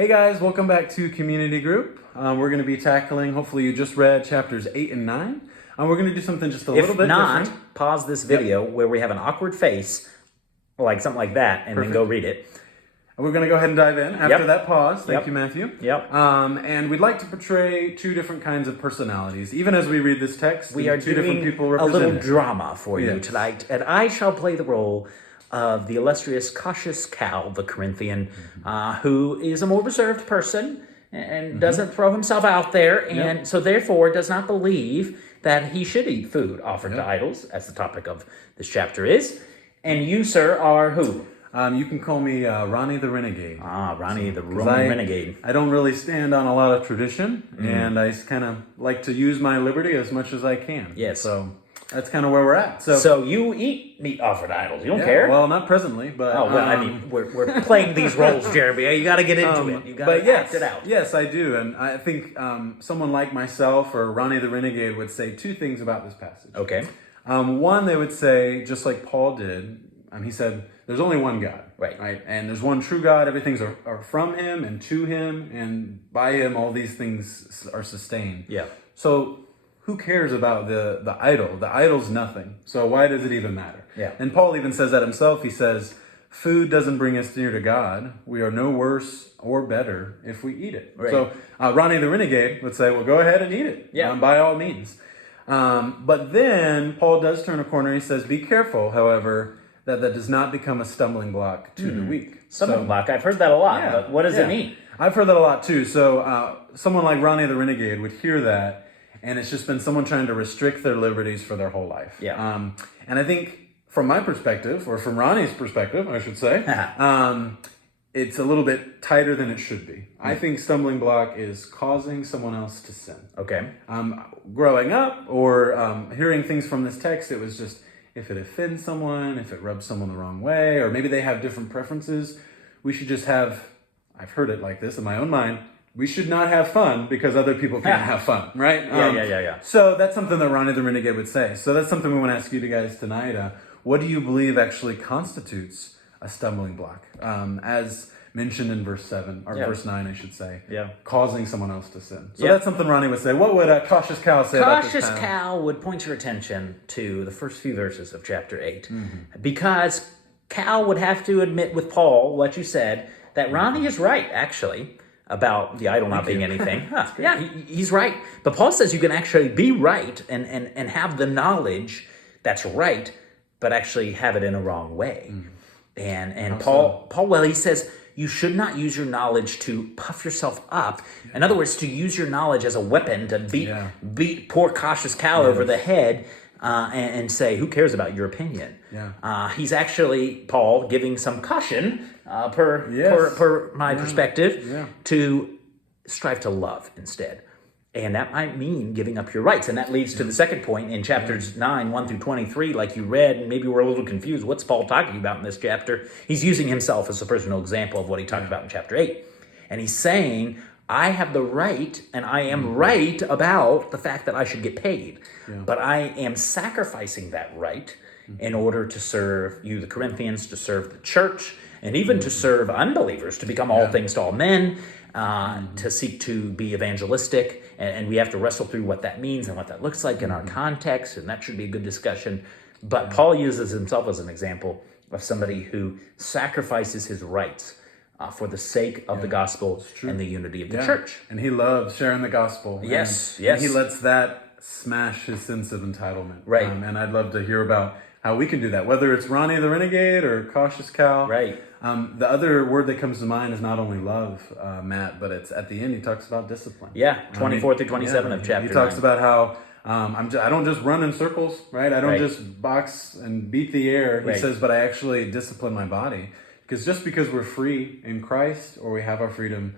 Hey guys, welcome back to Community Group. We're going to be tackling, hopefully you just read chapters 8 and 9. We're going to do something just a little bit If different. not, pause this video where we have an awkward face, like something like that, and then go read it. We're going to go ahead and dive in after that pause. Thank you, Matthew. Yep. And we'd like to portray two different kinds of personalities. Even as we read this text, We are two different doing people a represented. little drama for you Yes. tonight, and I shall play the role of the illustrious Cautious Cal, the Corinthian, who is a more reserved person and doesn't throw himself out there, and so therefore does not believe that he should eat food offered to idols, as the topic of this chapter is. And you, sir, are who? You can call me Ronnie the Renegade. Ronnie the Roman Renegade. I don't really stand on a lot of tradition, and I kind of like to use my liberty as much as I can. Yes. So that's kind of where we're at. So you eat meat offered to idols. You don't care? Well, not presently, but... Oh, well, I mean, we're playing these roles, Jeremy. You got to get into it. You got to act it out. Yes, I do. And I think someone like myself or Ronnie the Renegade would say two things about this passage. Okay. One, they would say, just like Paul did, he said, there's only one God. Right. And there's one true God. Everything's are from him and to him, and by him all these things are sustained. Yeah. So who cares about the idol? The idol's nothing. So why does it even matter? Yeah. And Paul even says that himself. He says, food doesn't bring us near to God. We are no worse or better if we eat it. Right. So Ronnie the Renegade would say, well, go ahead and eat it. Yeah. By all means. But then Paul does turn a corner. He says, be careful, however, that does not become a stumbling block to the weak. Stumbling block. I've heard that a lot, but what does it mean? I've heard that a lot too. So someone like Ronnie the Renegade would hear that, and it's just been someone trying to restrict their liberties for their whole life. Yeah. And I think from my perspective, or from Ronnie's perspective, I should say, it's a little bit tighter than it should be. I think stumbling block is causing someone else to sin. Okay. Growing up or hearing things from this text, it was just if it offends someone, if it rubs someone the wrong way, or maybe they have different preferences, we should just have, I've heard it like this in my own mind, we should not have fun because other people can't have fun, right? Yeah. So that's something that Ronnie the Renegade would say. So that's something we want to ask you guys tonight. What do you believe actually constitutes a stumbling block? As mentioned in verse 7, or verse 9, I should say. Yeah. Causing someone else to sin. So that's something Ronnie would say. What would Cautious Cal say about this? Cautious Cal would point your attention to the first few verses of chapter 8. Because Cal would have to admit with Paul, what you said, that Ronnie is right, actually, about the idol not being anything. He's right. But Paul says you can actually be right and have the knowledge that's right, but actually have it in a wrong way. And Paul, well, he says you should not use your knowledge to puff yourself up. In other words, to use your knowledge as a weapon to beat poor Cautious Cal over the head and say, who cares about your opinion? He's actually, Paul, giving some caution per my perspective to strive to love instead. And that might mean giving up your rights. And that leads to the second point in chapters 9, 1 through 23, like you read, and maybe we're a little confused. What's Paul talking about in this chapter? He's using himself as a personal example of what he talked about in chapter 8. And he's saying, I have the right, and I am right about the fact that I should get paid. But I am sacrificing that right in order to serve you, the Corinthians, to serve the church, and even to serve unbelievers, to become all things to all men, to seek to be evangelistic. And we have to wrestle through what that means and what that looks like in our context, and that should be a good discussion. But Paul uses himself as an example of somebody who sacrifices his rights for the sake of the gospel and the unity of the church. And he loves sharing the gospel. Yes. And he lets that smash his sense of entitlement. Right. And I'd love to hear about how we can do that, whether it's Ronnie the Renegade or Cautious Cal. Right. The other word that comes to mind is not only love, Matt, but it's at the end he talks about discipline. 24 through 27 of chapter 9. He talks about how I don't just run in circles, right? I don't just box and beat the air. He says, but I actually discipline my body. Because just because we're free in Christ or we have our freedom,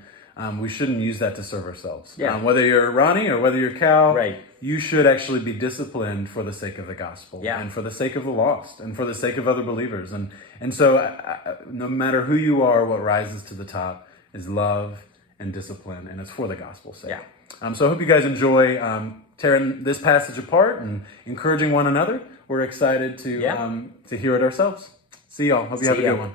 we shouldn't use that to serve ourselves. Whether you're Ronnie or whether you're Cal, you should actually be disciplined for the sake of the gospel and for the sake of the lost and for the sake of other believers. And so no matter who you are, what rises to the top is love and discipline, and it's for the gospel's sake. So I hope you guys enjoy tearing this passage apart and encouraging one another. We're excited to hear it ourselves. See y'all. Hope you have a good one.